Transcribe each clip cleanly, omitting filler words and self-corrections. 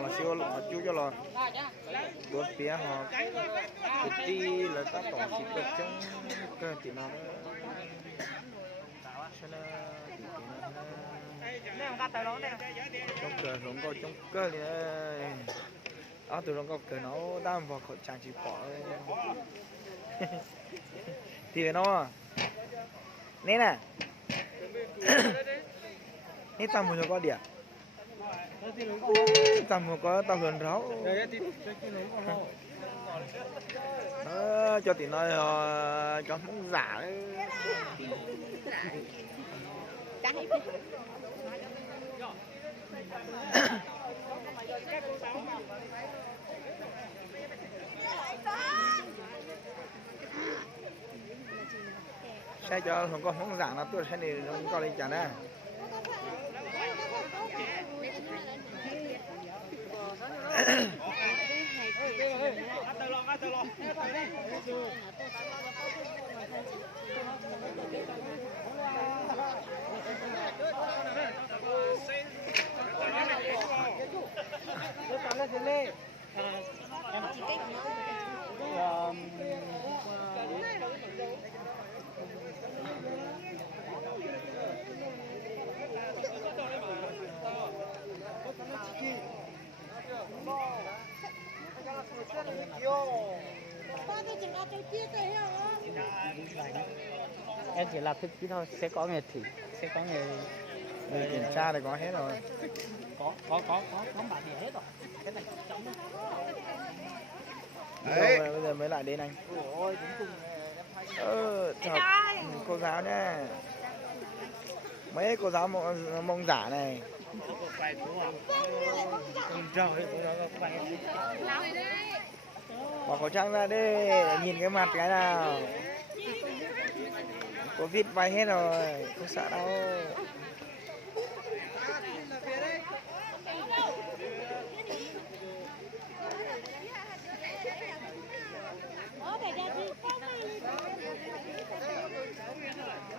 là siêu là chú cho là bữa phía họ cái chi là ta tổng chỉ được trong cơ thì nó cho nên trong cơ nó có trong cơ thì đó tụi nó có cơ nó đam vào khẩu trang chỉ bỏ thì nó nè nè nè tao muốn cho có điểm tao muốn có tao gần ráo cho thì nói cho không giả đấy xe cho không có không giả nó tôi xe này không có lên chán à em chỉ làm thức thôi, sẽ có nghề thử, sẽ có nghề kiểm tra thì có hết rồi. Có bản địa hết rồi. Cái này trong đó. Đấy. Bây giờ mới lại đến anh. Ôi, cũng cùng chào cô giáo nha. Mấy cô giáo mông giả này. Bỏ khẩu trang ra đi, nhìn cái mặt cái nào. Covid bay hết rồi, không sợ đâu.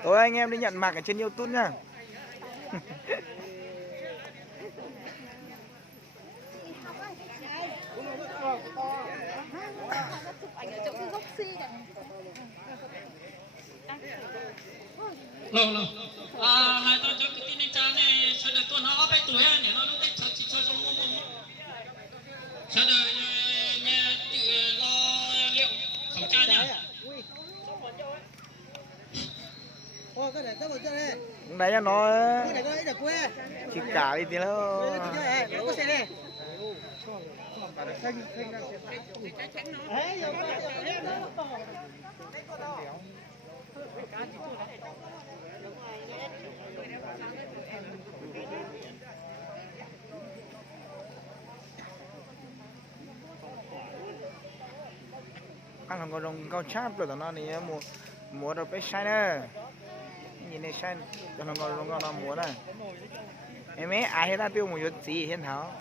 Tối anh em đi nhận mặt ở trên YouTube nha. Lâu hai tao cho cái tin cha này cho được tuần nó phải tuổi nhỉ nó lúc đấy cho cho đời nhà tự lo liệu khẩu trang nhỉ. Ôi cái này cái gì đây? Đấy cho nó Cái này cái quê. chỉ cả đi tí nữa. Có xe đây. Ăn không có rong cao chát rồi nó này mua được cái sai nữa nhìn này sai cho nó ngon nó mua này em ấy ai hết ta tiêu một chút gì hiện thảo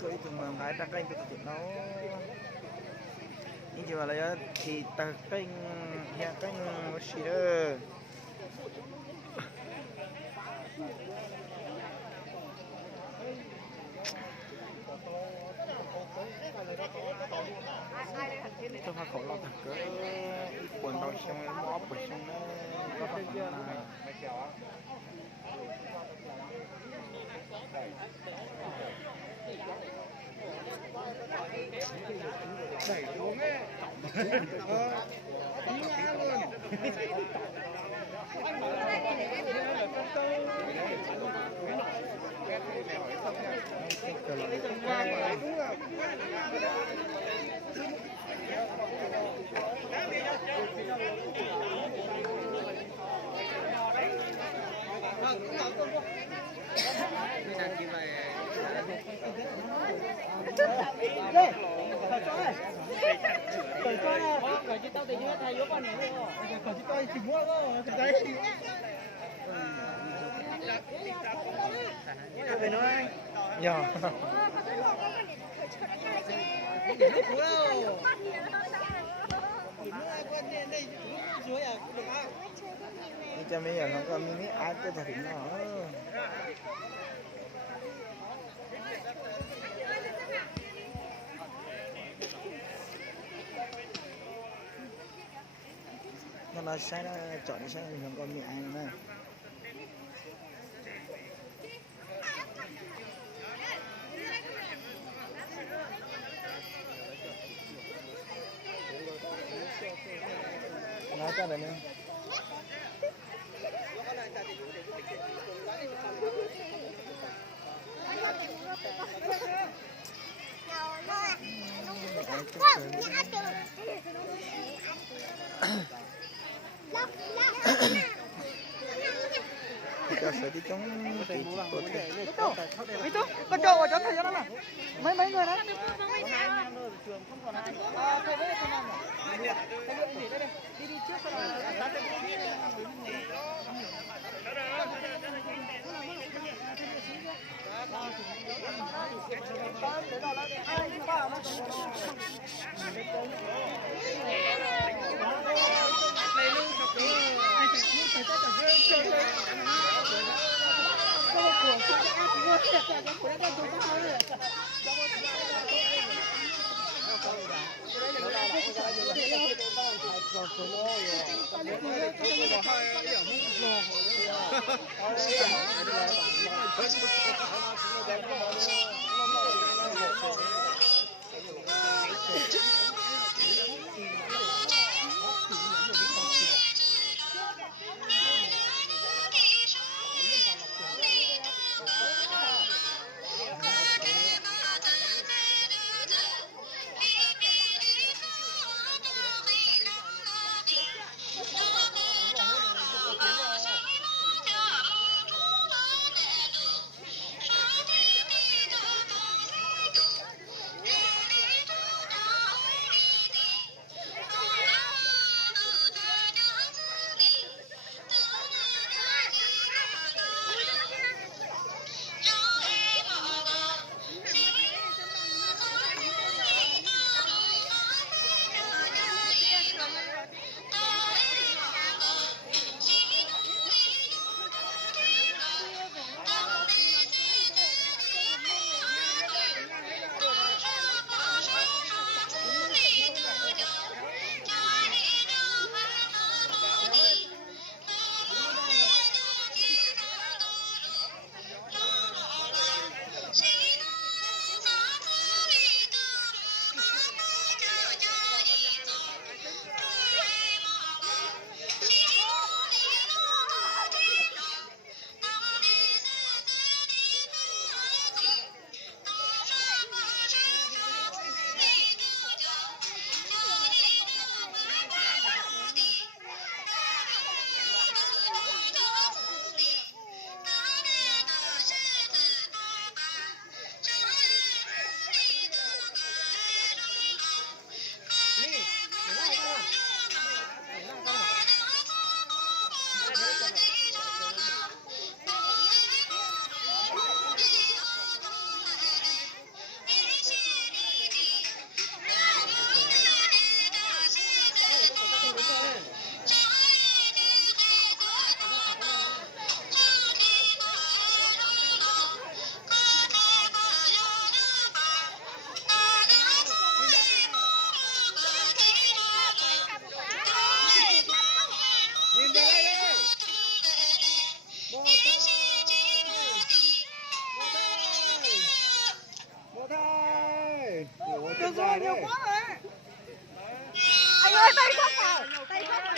tôi tụi mình phải đặt kênh tụi nó như chưa là thì đặt kênh hiện kênh một xí nữa tôi phải khổ lo thật cái quần đau xong nó móp bởi xong nó có phần này đẩy xuống ấy tí ngã luôn Cởi chứ tao thấy như thầy yếu con này thôi. Cởi chứ tao chỉ mua thôi. Về nói anh. Nhờ. Cho mấy giờ không có mini ai cái thời điểm nào. Nó sai nó chọn sai không có mini ai nữa. Nói cho này nữa. Cho sợ đi chống cái Mấy tú, con trâu ở chỗ thầy đó là mấy người đó. Thầy đấy thầy nào nhỉ? Thầy đi đây. Đi trước sau đó. Được rồi, nhiều quá rồi. Anh ơi, tay khoác vào. Tay khoác vào.